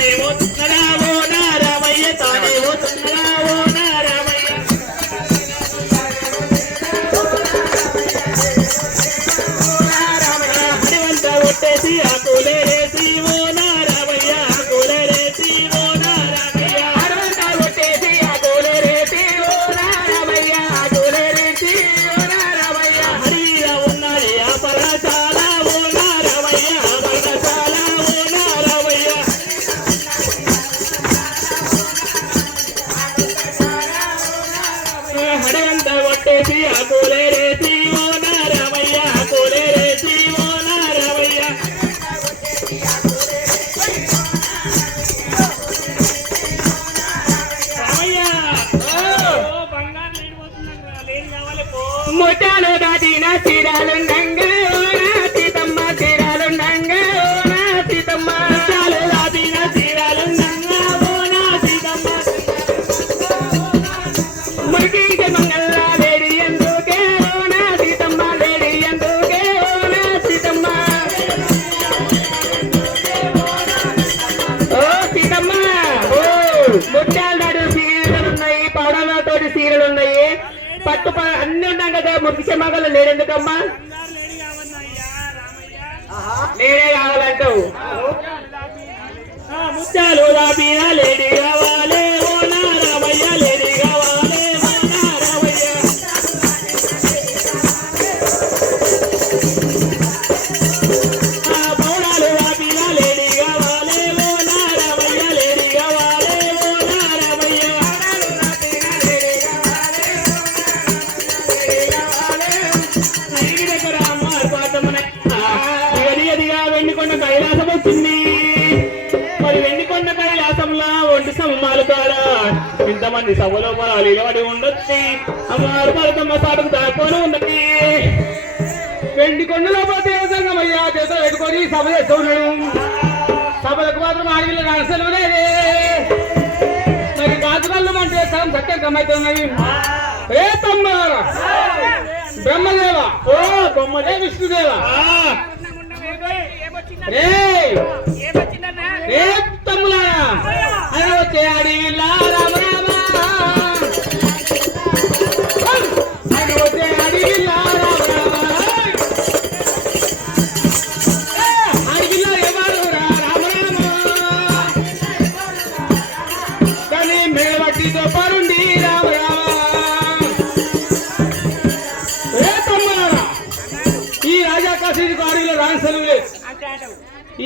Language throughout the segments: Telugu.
name ముట్టాలు దాటిన చీరాలు నంగా అందరూ లేడు ఎందుకమ్మా? లేడే కావాలంటావు ముత్యాలు రాబీరా లేడీ రావా? వెండికొండ కైలాసం వచ్చింది. మరి వెండికొండ కైలాసంలో ఒంటి సమ్మాలు కాడా? ఇంతమంది సభలో పొలాలు ఉండొచ్చి. అమ్మారు పరతమ్మ సాటకు దాక్కొని ఉన్నది. వెండికొండ పోతే దేశంగమయ్యా చేత పెట్టుకొని సభ చేస్తూ సభలకు మాత్రం ఆడపిల్లలు అసలు లేదే. మరి గాజుగల్లు అంటే సగం సత్యకమైతున్నది ఏ తమ్మ బ్రహ్మదేవ. ఓ బ్రహ్మదేవ. విష్ణుదేవ? రేప్ తమ్ములా అని వచ్చే ఆడి.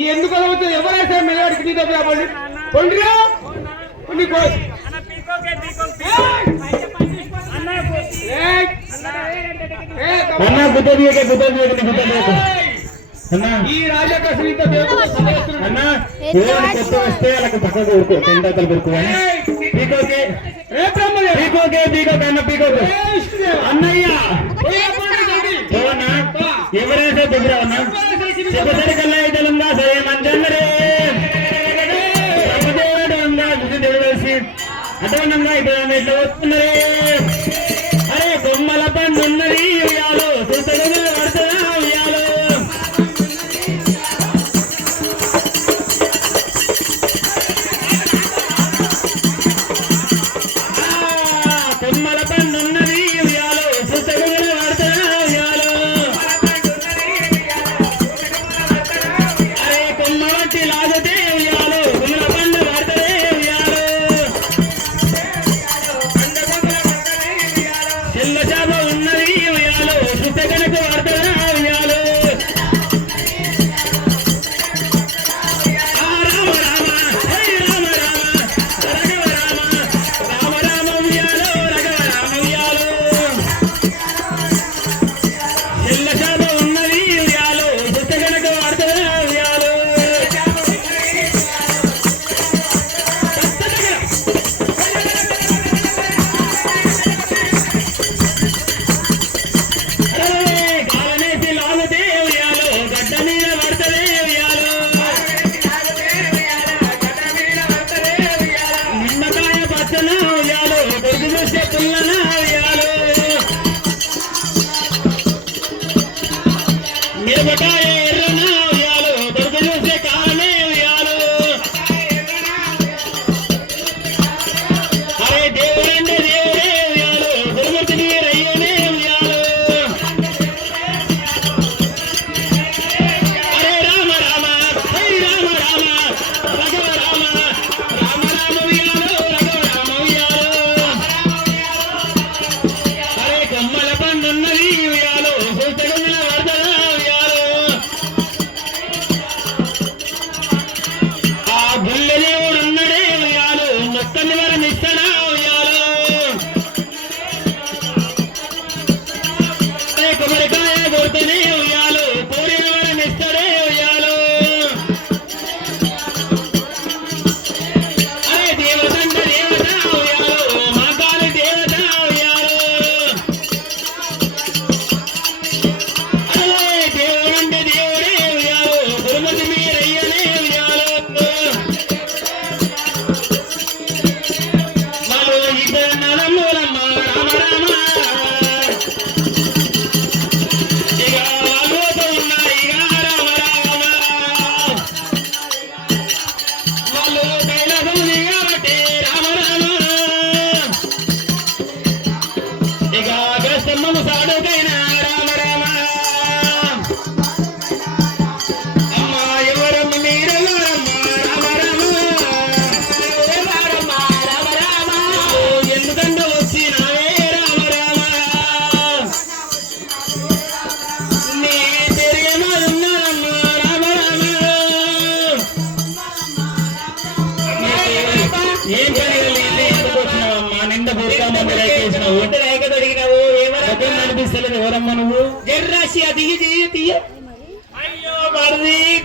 ఇది ఎందుకు అలవచ్చు ఎవరైతే మెల్లవాడికి నీ డబ్బు రావాలి అన్న గుద్ద ఈ రాజక శ్రీత దేవుడు అన్న ఏం ఎవరైతే దగ్గర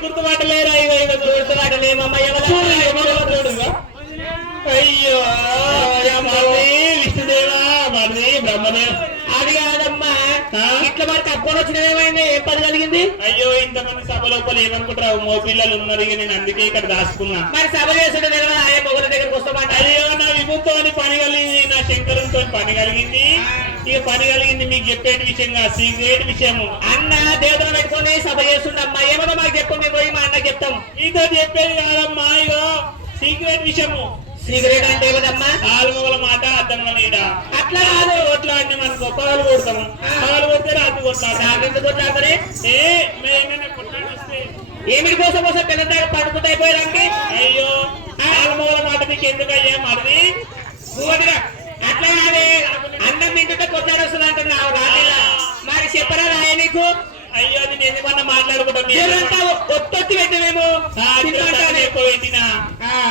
గుర్తుపాటు మరిది ఐదు ఇగో ఇగో గుర్తుపట్టలేమమ్మ ఎవరు అయ్యో మరిది విష్ణుదేవా మరిది బ్రహ్మదేవ్ అది కాదమ్మా ఇట్లా మరి తక్కువ వచ్చిన ఏమైంది ఏం పని కలిగింది ఇంతమంది సభ లోపల ఏమనుకుంటారు మో పిల్లలు ఉన్నారు ఇక నేను అందుకే ఇక్కడ దాచుకున్నా. మరి సభ నేను ఆయా మొగల దగ్గరకు వస్తామంట అయ్యో నా విభూతో పని కలిగింది నా శంకరంతో పని కలిగింది. ఇక పని కలిగింది మీకు చెప్పేటి విషయంగా సీక్రెట్ విషయము. అన్న దేవతను పెట్టుకొని సభ చేస్తుండమ్మా ఏమన్నా మాకు చెప్పు మేము పోయి మా అన్న చెప్తాం. ఇదో చెప్పేది కాదమ్మా ఇగో సీక్రెట్ విషయము. సీక్రెట్ అంటే ఏమదమ్మా కాలు మొగల మాట అర్థం కలీడ అట్లా కాదు. కొట్లాడిన మనకు పగలు కొడతాము పగలు కొడితే రాత్రి కొట్లాడతారే? ఏ కొట్లాడొస్తే ఏమిటి కోసం కోసం పిల్లల పడుకుంటే అయిపోయారండి అయ్యో కాలు మొగల మాట మీకు ఎందుకు అయ్యా మరిది నువ్వదిరా అట్లా కాదే అన్నం తింటుంటే కొట్లాడొస్తుంది అంటున్నావు రాలేదా? మరి చెప్పరా రాయ నీకు? అయ్యో అది నేను ఏమన్నా మాట్లాడుకుంటాం ఒత్తొత్తి పెట్టినేమో పెట్టినా.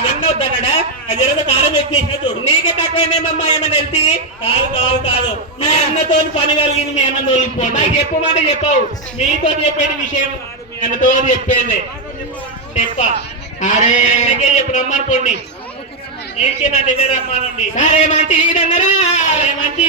అన్న వద్దన్నాడా అది ఏదో కారం ఎక్కేసిన చూడు. నీకే తక్కువైందేమమ్మా ఏమైనా వెళ్తే? కాదు కాదు కాదు. మీ అన్నతో పని కలిగింది మీ అన్న తోలిపోండి చెప్పమంటే చెప్పవు. మీతో చెప్పేది విషయం. అన్నతో చెప్పేది చెప్ప. అరే. చెప్పు రమ్మని పొండి ఇంకే నా దగ్గర రమ్మానండి? సరే మంచి ఈడన్నరా మంచి